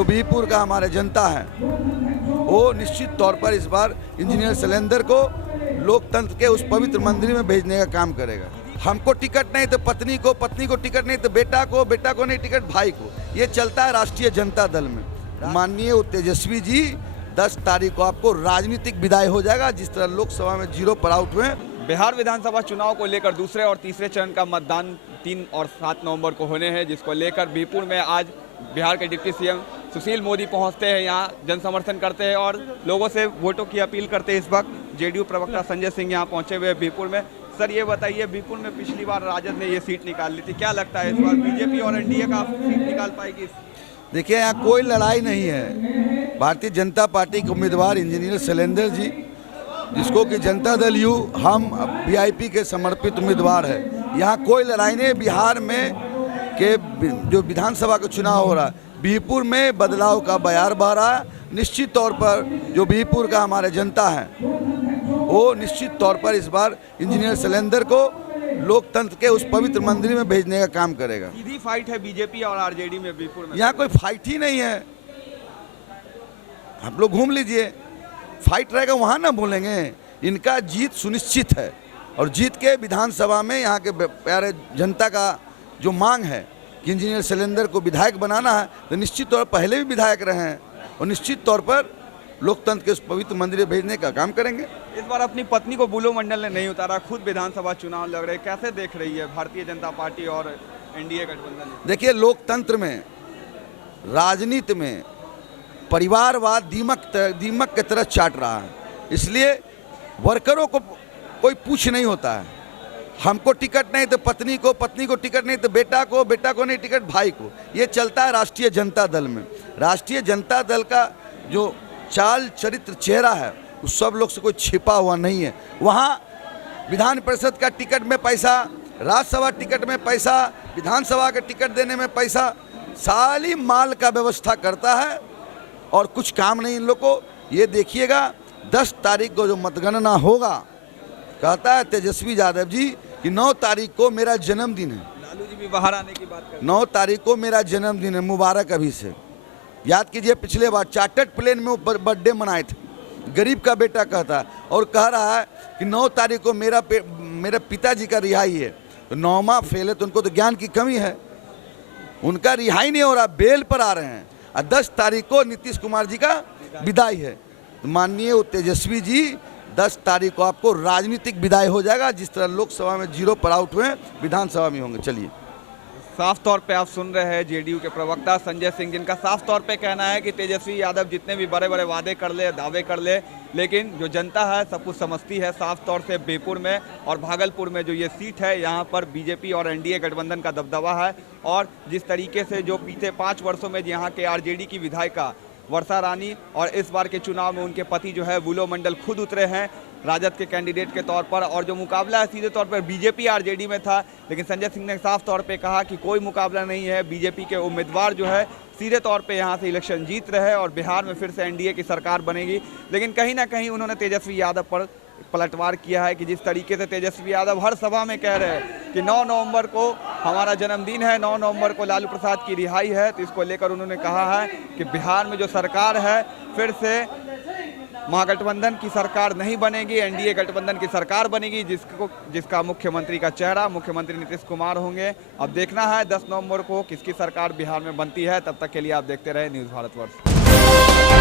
जो बीहपुर का हमारे जनता है वो निश्चित तौर पर इस बार इंजीनियर शैलेंद्र को लोकतंत्र के उस पवित्र मंदिर में भेजने का काम करेगा। हमको टिकट नहीं तो पत्नी को, पत्नी को टिकट नहीं तो बेटा को, बेटा को नहीं टिकट भाई को। ये चलता है राष्ट्रीय जनता दल में। माननीय तेजस्वी जी 10 तारीख को आपको राजनीतिक विदाई हो जाएगा, जिस तरह लोकसभा में 0 पर आउट हुए। बिहार विधानसभा चुनाव को लेकर दूसरे और तीसरे चरण का मतदान 3 और 7 नवंबर को होने हैं, जिसको लेकर बीहपुर में आज बिहार के डिप्टी सीएम सुशील मोदी पहुंचते हैं, यहाँ जनसमर्थन करते हैं और लोगों से वोटों की अपील करते हैं। इस वक्त जेडीयू प्रवक्ता संजय सिंह यहाँ पहुंचे हुए बीहपुर में। सर ये बताइए, बीहपुर में पिछली बार राजद ने ये सीट निकाल ली थी, क्या लगता है इस बार बीजेपी और एनडीए का सीट निकाल पाएगी? देखिए, यहाँ कोई लड़ाई नहीं है। भारतीय जनता पार्टी के उम्मीदवार इंजीनियर शैलेंद्र जी, जिसको कि जनता दल यू हम वीआईपी के समर्पित उम्मीदवार है। यहाँ कोई लड़ाई नहीं। बिहार में के जो विधानसभा का चुनाव हो रहा है, बीहपुर में बदलाव का बयार बह रहा है। निश्चित तौर पर जो बीहपुर का हमारे जनता है वो निश्चित तौर पर इस बार इंजीनियर शैलेंद्र को लोकतंत्र के उस पवित्र मंदिर में भेजने का काम करेगा। सीधी फाइट है बीजेपी और आरजेडी में बीहपुर में। यहाँ कोई फाइट ही नहीं है। आप लोग घूम लीजिए, फाइट रहेगा वहाँ ना बोलेंगे। इनका जीत सुनिश्चित है और जीत के विधानसभा में यहाँ के प्यारे जनता का जो मांग है कि इंजीनियर शैलेंद्र को विधायक बनाना है, तो निश्चित तौर पर पहले भी विधायक रहे हैं और निश्चित तौर पर लोकतंत्र के उस पवित्र मंदिर में भेजने का काम करेंगे। इस बार अपनी पत्नी को बुलो मंडल ने नहीं उतारा, खुद विधानसभा चुनाव लड़ रहे, कैसे देख रही है भारतीय जनता पार्टी और एनडीए गठबंधन? देखिए, लोकतंत्र में, राजनीति में परिवारवाद दीमक की तरह चाट रहा है, इसलिए वर्करों को कोई पूछ नहीं होता है। हमको टिकट नहीं तो पत्नी को, पत्नी को टिकट नहीं तो बेटा को, बेटा को नहीं टिकट भाई को। ये चलता है राष्ट्रीय जनता दल में। राष्ट्रीय जनता दल का जो चाल चरित्र चेहरा है उस सब लोग से कोई छिपा हुआ नहीं है। वहाँ विधान परिषद का टिकट में पैसा, राज्यसभा टिकट में पैसा, विधानसभा के टिकट देने में पैसा, सारी माल का व्यवस्था करता है और कुछ काम नहीं इन लोग को। ये देखिएगा 10 तारीख को जो मतगणना होगा, कहता है तेजस्वी यादव जी कि 9 तारीख को मेरा जन्मदिन है। लालू जी भी बाहर आने की बात कर 9 तारीख को मेरा जन्मदिन है, मुबारक अभी से। याद कीजिए, पिछले बार चार्टर्ड प्लेन में वो बर्थडे मनाए थे, गरीब का बेटा कहता और कह रहा है कि 9 तारीख को मेरे पिताजी का रिहाई है। तो 9वां फेल है तो उनको तो ज्ञान की कमी है, उनका रिहाई नहीं हो रहा, बेल पर आ रहे हैं। और 10 तारीख को नीतीश कुमार जी का विदाई है। तो माननीय तेजस्वी जी 10 तारीख को आपको राजनीतिक विदाई हो जाएगा, जिस तरह लोकसभा में 0 पर आउट हुए विधानसभा में होंगे। चलिए, साफ तौर पे आप सुन रहे हैं जेडीयू के प्रवक्ता संजय सिंह, जिनका साफ तौर पे कहना है कि तेजस्वी यादव जितने भी बड़े बड़े वादे कर ले, दावे कर ले, लेकिन जो जनता है सब कुछ समझती है। साफ तौर से बीहपुर में और भागलपुर में जो ये सीट है, यहाँ पर बीजेपी और एनडीए गठबंधन का दबदबा है। और जिस तरीके से जो बीते 5 वर्षों में यहाँ के आरजेडी की विधायिका वर्षा रानी और इस बार के चुनाव में उनके पति जो है बुलो मंडल खुद उतरे हैं राजद के कैंडिडेट के तौर पर, और जो मुकाबला है सीधे तौर पर बीजेपी आरजेडी में था। लेकिन संजय सिंह ने साफ तौर पे कहा कि कोई मुकाबला नहीं है, बीजेपी के उम्मीदवार जो है सीधे तौर पे यहाँ से इलेक्शन जीत रहे हैं और बिहार में फिर से एनडीए की सरकार बनेगी। लेकिन कहीं ना कहीं उन्होंने तेजस्वी यादव पर पलटवार किया है कि जिस तरीके से तेजस्वी यादव हर सभा में कह रहे हैं कि 9 नवंबर को हमारा जन्मदिन है, 9 नवंबर को लालू प्रसाद की रिहाई है, तो इसको लेकर उन्होंने कहा है कि बिहार में जो सरकार है फिर से महागठबंधन की सरकार नहीं बनेगी, एनडीए गठबंधन की सरकार बनेगी, जिसका मुख्यमंत्री का चेहरा मुख्यमंत्री नीतीश कुमार होंगे। अब देखना है 10 नवंबर को किसकी सरकार बिहार में बनती है। तब तक के लिए आप देखते रहे न्यूज़ भारतवर्ष।